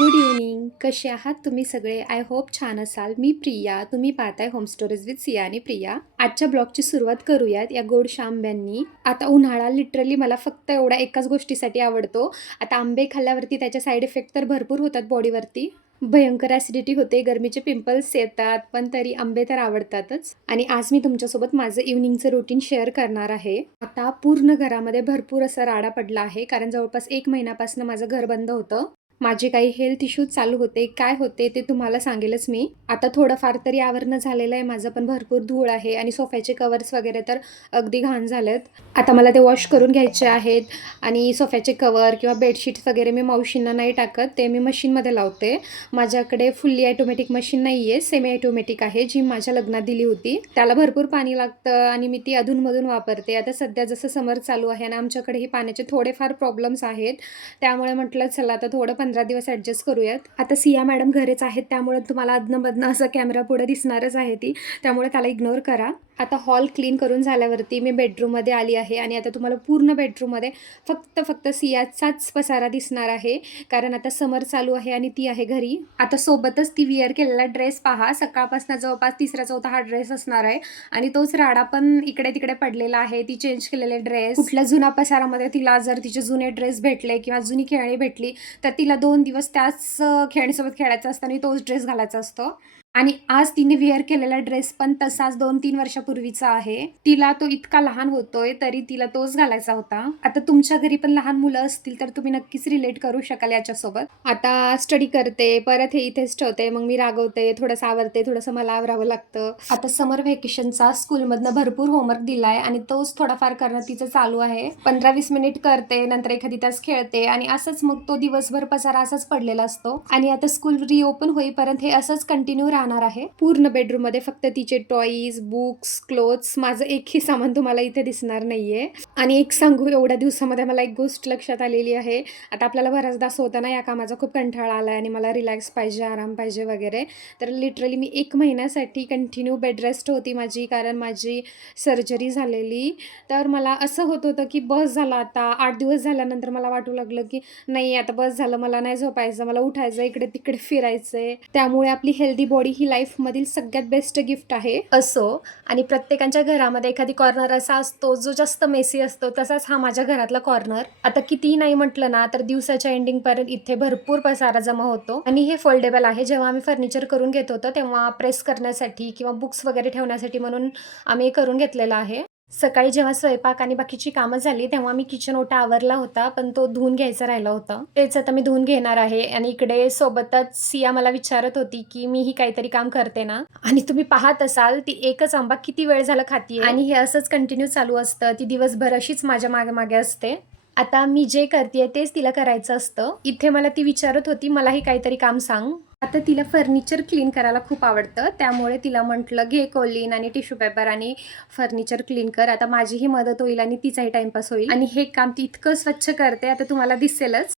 Good evening. कसे आहात तुम्ही सगळे? आय होप छान असाल. मी प्रिया. तुम्ही पाहताय होम स्टोरीज विथ सिया आणि प्रिया. आजच्या ब्लॉगची सुरुवात करूयात या गोडशा आंब्यांनी. आता उन्हाळा लिटरली मला फक्त एवढा एकाच गोष्टीसाठी आवडतो. आता आंबे खाल्ल्यावरती त्याचे साईड इफेक्ट तर भरपूर होतात बॉडीवरती. भयंकर ॲसिडिटी होते, गरमीचे पिंपल्स येतात, पण तरी आंबे तर आवडतातच. आणि आज मी तुमच्यासोबत माझं इव्हनिंगचं रुटीन शेअर करणार आहे. आता पूर्ण घरामध्ये भरपूर असा राडा पडला आहे, कारण जवळपास 1 महिन्यापासून माझं घर बंद होतं. माझे काही हेल्थ इश्यूज चालू होते. काय होते ते तुम्हाला सांगेलच मी. आता थोडंफार तरी आवरणं झालेलं आहे माझं, पण भरपूर धूळ आहे आणि सोफ्याचे कवर्स वगैरे तर अगदी घाण झालेत. आता मला ते वॉश करून घ्यायचे आहेत. आणि सोफ्याचे कवर किंवा बेडशीट्स वगैरे मी मावशींना नाही टाकत, ते मी मशीनमध्ये लावते. माझ्याकडे फुल्ली ऑटोमॅटिक मशीन नाही आहे, सेमी ऑटोमॅटिक आहे, जी माझ्या लग्नात दिली होती. त्याला भरपूर पाणी लागतं आणि मी ती अधूनमधून वापरते. आता सध्या जसं समर चालू आहे आणि आमच्याकडेही पाण्याचे थोडेफार प्रॉब्लेम्स आहेत, त्यामुळे म्हटलं चला आता थोडं 15 दिवस ॲडजस्ट करूयात. आता सिया मॅडम घरीच आहेत, त्यामुळे तुम्हाला अधनं-मधनं असं कॅमेरा पुढे दिसणारच आहे ती, त्यामुळे त्याला इग्नोर करा. आता हॉल क्लीन करून झाल्यावरती मी बेडरूममध्ये आली आहे आणि आता तुम्हाला पूर्ण बेडरूममध्ये फक्त सियाचाच पसारा दिसणार आहे, कारण आता समर चालू आहे आणि ती आहे घरी. आता सोबतच ती विअर केलेला ड्रेस पहा, सकाळपासून जवळपास 3रा-4था हा ड्रेस असणार आहे आणि तोच राडा पण इकडे तिकडे पडलेला आहे. ती चेंज केलेले ड्रेस, कुठल्या जुना पसारामध्ये तिला जर तिचे जुने ड्रेस भेटले किंवा जुनी खेळणी भेटली तर तिला 2 दिवस त्याच खेळणीसोबत खेळायचं असतं आणि तोच ड्रेस घालायचा असतो. आणि आज तिने वेअर केलेला ड्रेस पण तसाच 2-3 वर्षापूर्वीचा आहे. तिला तो इतका लहान होतोय तरी तिला तोच घालायचा होता. आता तुमच्या घरी पण लहान मुलं असतील तर तुम्ही नक्कीच रिलेट करू शकाल याच्यासोबत. आता स्टडी करते, परत हे इथेच ठेवते, मग मी रागवते, थोडंसं आवरते, थोडंसं मला आवरावं लागतं. आता समर व्हॅकेशनचा स्कूलमधनं भरपूर होमवर्क दिलाय आणि तोच थोडाफार करणं तिचं चालू आहे. 15-20 मिनिट करते, नंतर एखादी तास खेळते आणि असंच मग तो दिवसभर पसारा असाच पडलेला असतो. आणि आता स्कूल रिओपन होईपर्यंत हे असंच कंटिन्यू राहणार आहे. पूर्ण बेडरूम मध्ये फक्त तिचे टॉईज, बुक्स, क्लोथ्स, माझं एकही सामान तुम्हाला इथे दिसणार नाहीये. आणि एक सांगू, एवढ्या दिवसामध्ये मला एक गोष्ट लक्षात आलेली आहे. आता आपल्याला बऱ्याचदा असं होतं ना, या कामाचा खूप कंटाळा आलाय आणि मला रिलॅक्स पाहिजे, आराम पाहिजे वगैरे, तर लिटरली मी 1 महिन्यासाठी कंटिन्यू बेड रेस्ट होती माझी, कारण माझी सर्जरी झालेली. तर मला असं होत होतं की बस झालं, आता 8 दिवस झाल्यानंतर मला वाटू लागलं की नाही आता बस झालं, मला नाही झोपायचं, मला उठायचं, इकडे तिकडे फिरायचंय. त्यामुळे आपली हेल्दी बॉडी ही लाईफमधील सगळ्यात बेस्ट गिफ्ट आहे असो. आणि प्रत्येकाच्या घरामध्ये एखादी कॉर्नर असा असतो जो जास्त मेसी असतो, तसाच हा माझ्या घरातला कॉर्नर. आता कितीही नाही म्हटलं ना तर दिवसाच्या एंडिंग पर्यंत इथे भरपूर पसारा जमा होतो. आणि हे फोल्डेबल आहे. जेव्हा आम्ही फर्निचर करून घेत होतो तेव्हा प्रेस करण्यासाठी किंवा बुक्स वगैरे ठेवण्यासाठी म्हणून आम्ही करून घेतलेला आहे. सकाळी जेव्हा स्वयंपाक आणि बाकीची कामं झाली तेव्हा मी किचन ओटा आवरला होता, पण तो धुवून घ्यायचा राहिला होता. तेच आता मी धुवून घेणार आहे. आणि इकडे सोबतच सिया मला विचारत होती की मी ही काहीतरी काम करते ना, आणि तुम्ही पाहत असाल ती एकच आंबा किती वेळ झाला खातीये आणि हे असंच कंटिन्यू चालू असतं. ती दिवसभर अशीच माझ्या मागे मागे असते. आता मी जे करतेय तेच तिला करायचं असतं. इथे मला ती विचारत होती मलाही काहीतरी काम सांग. आता तिला फर्निचर क्लीन करायला खूप आवडतं, त्यामुळे तिला म्हटलं घे कोलीन आणि टिश्यू पेपर आणि फर्निचर क्लीन कर. आता माझीही मदत होईल आणि तिचाही टाइमपास होईल. आणि हे काम ती इतकं स्वच्छ करते, आता तुम्हाला दिसेलच.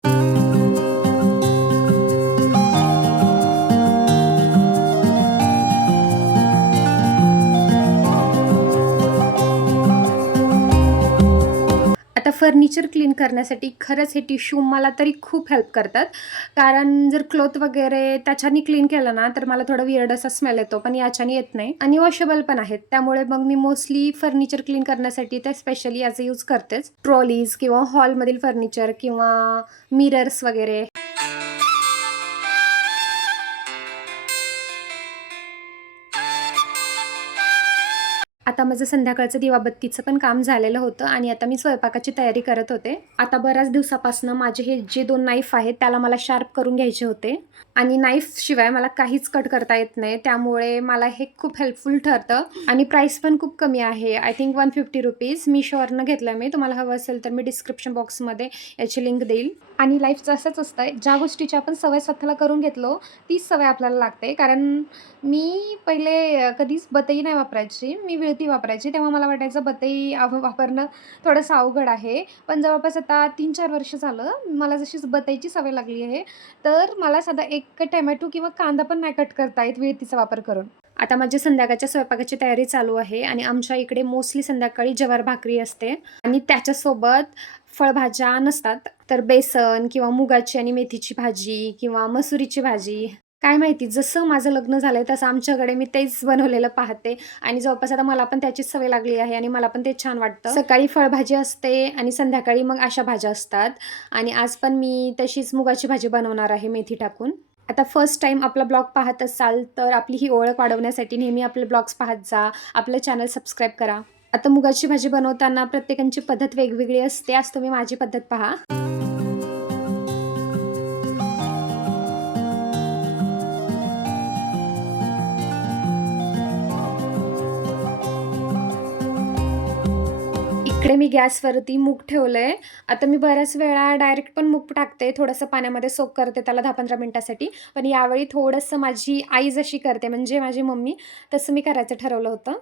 आता फर्निचर क्लीन करण्यासाठी खरंच हे टिश्यू मला तरी खूप हेल्प करतात, कारण जर क्लॉथ वगैरे त्याच्याने क्लीन केलं ना तर मला थोडं वियर्ड असा स्मेल येतो, पण याच्याने येत नाही आणि वॉशेबल पण आहेत. त्यामुळे मग मी मोस्टली फर्निचर क्लीन करण्यासाठी ते स्पेशली याचा यूज करतेच. ट्रॉलीज किंवा हॉलमधील फर्निचर किंवा मिरर्स वगैरे. आता माझं संध्याकाळचं दिवाबत्तीचं पण काम झालेलं होतं आणि आता मी स्वयंपाकाची तयारी करत होते. आता बऱ्याच दिवसापासून माझे हे जे 2 नाईफ आहेत त्याला मला शार्प करून घ्यायचे होते आणि नाईफ शिवाय मला काहीच कट करता येत नाही, त्यामुळे मला हे खूप हेल्पफुल ठरतं. आणि प्राइस पण खूप कमी आहे, आय थिंक 150 रुपीज. Meeshoवरनं घेतलं मी. तुम्हाला हवं असेल तर मी डिस्क्रिप्शन बॉक्समध्ये याची लिंक देईल. आणि लाईफचं असंच असतं, ज्या गोष्टीची आपण सवय स्वतःला करून घेतलो तीच सवय आपल्याला लागते. कारण मी पहिले कधीच बतई नाही वापरायची, मी विळती वापरायची. तेव्हा मला वाटायचं बतई वापरणं थोडंसं अवघड आहे, पण जवळपास आता 3-4 वर्ष झालं मला जशी बतईची सवय लागली आहे, तर मला साधा एक टोमॅटो किंवा कांदा पण नाही कट करता येत विळतीचा वापर करून. आता माझ्या संध्याकाळच्या स्वयंपाकाची तयारी चालू आहे आणि आमच्या इकडे मोस्टली संध्याकाळी ज्वार भाकरी असते आणि त्याच्यासोबत फळभाज्या नसतात. तर बेसन किंवा मुगाची आणि मेथीची भाजी किंवा मसुरीची भाजी, काय माहिती जसं माझं लग्न झालंय तसं आमच्याकडे मी तेच बनवलेलं पाहते आणि जवळपास आता मला पण त्याचीच सवय लागली आहे आणि मला पण तेच छान वाटतं. सकाळी फळभाजी असते आणि संध्याकाळी मग अशा भाज्या असतात आणि आज पण मी तशीच मुगाची भाजी बनवणार आहे मेथी टाकून. आता फर्स्ट टाईम आपला ब्लॉग पाहत असाल तर आपली ही ओळख वाढवण्यासाठी नेहमी आपले ब्लॉग्स पाहत जा. आपलं चॅनल सबस्क्राईब करा. आता मुगाची भाजी बनवताना प्रत्येकाची पद्धत वेगवेगळी असते. आज तुम्ही माझी पद्धत पहा. इकडे मी गॅसवरती मूग ठेवलंय. आता मी बऱ्याच वेळा डायरेक्ट पण मूग टाकते, थोडंसं पाण्यामध्ये सोक करते त्याला 10-15 मिनिटासाठी. पण यावेळी थोडंसं माझी आई जशी करते म्हणजे माझी मम्मी, तसं मी करायचं ठरवलं होतं.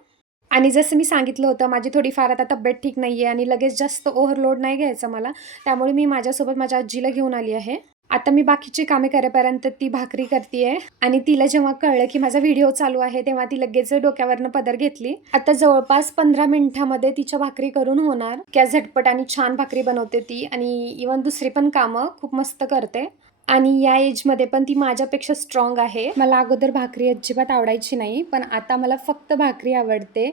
आणि जसं मी सांगितलं होतं माझी थोडीफार आता तब्येत ठीक नाही आहे आणि लगेच जास्त ओव्हरलोड नाही घ्यायचा मला. त्यामुळे मी माझ्यासोबत माझ्या आजीला घेऊन आली आहे. आता मी बाकीची कामे करेपर्यंत ती भाकरी करतीये आणि तिला जेव्हा कळलं की माझा व्हिडिओ चालू आहे तेव्हा ती लगेच डोक्यावरनं पदर घेतली. आता जवळपास 15 मिनिटामध्ये तिच्या भाकरी करून होणार. क्या झटपट आणि छान भाकरी बनवते ती आणि इव्हन दुसरी पण कामं खूप मस्त करते. आणि या एजमध्ये पण ती माझ्यापेक्षा स्ट्रॉंग आहे. मला अगोदर भाकरी अजिबात आवडायची नाही, पण आता मला फक्त भाकरी आवडते.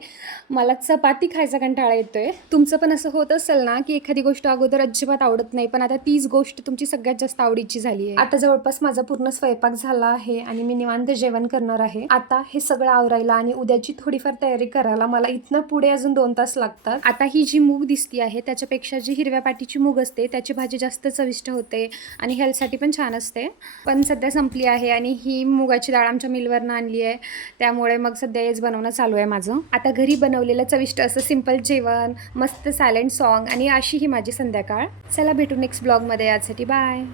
मला चपाती खायचा कंटाळा येतोय. तुमचं पण असं होत असेल ना की एखादी गोष्ट अगोदर अजिबात आवडत नाही, पण आता तीच गोष्ट तुमची सगळ्यात जास्त आवडीची झाली आहे. आता जवळपास माझा पूर्ण स्वयंपाक झाला आहे आणि मी निवांत जेवण करणार आहे. आता हे सगळं आवरायला आणि उद्याची थोडीफार तयारी करायला मला इथनं पुढे अजून 2 तास लागतात. आता ही जी मूग दिसती आहे त्याच्यापेक्षा जी हिरव्या पाटीची मूग असते त्याची भाजी जास्त चविष्ट होते आणि हेल्थसाठी पण छान असते. पण सध्या संपली आहे आणि ही मुगाची डाळ आमच्या मिलवरनं आणली आहे, त्यामुळे मग सध्या हेच बनवणं चालू आहे माझं. आता घरी बनवलेलं चविष्ट असं सिंपल जेवण, मस्त सायलेंट सॉन्ग आणि अशी ही माझी संध्याकाळ. चला भेटू नेक्स्ट ब्लॉगमध्ये. आजसाठी बाय.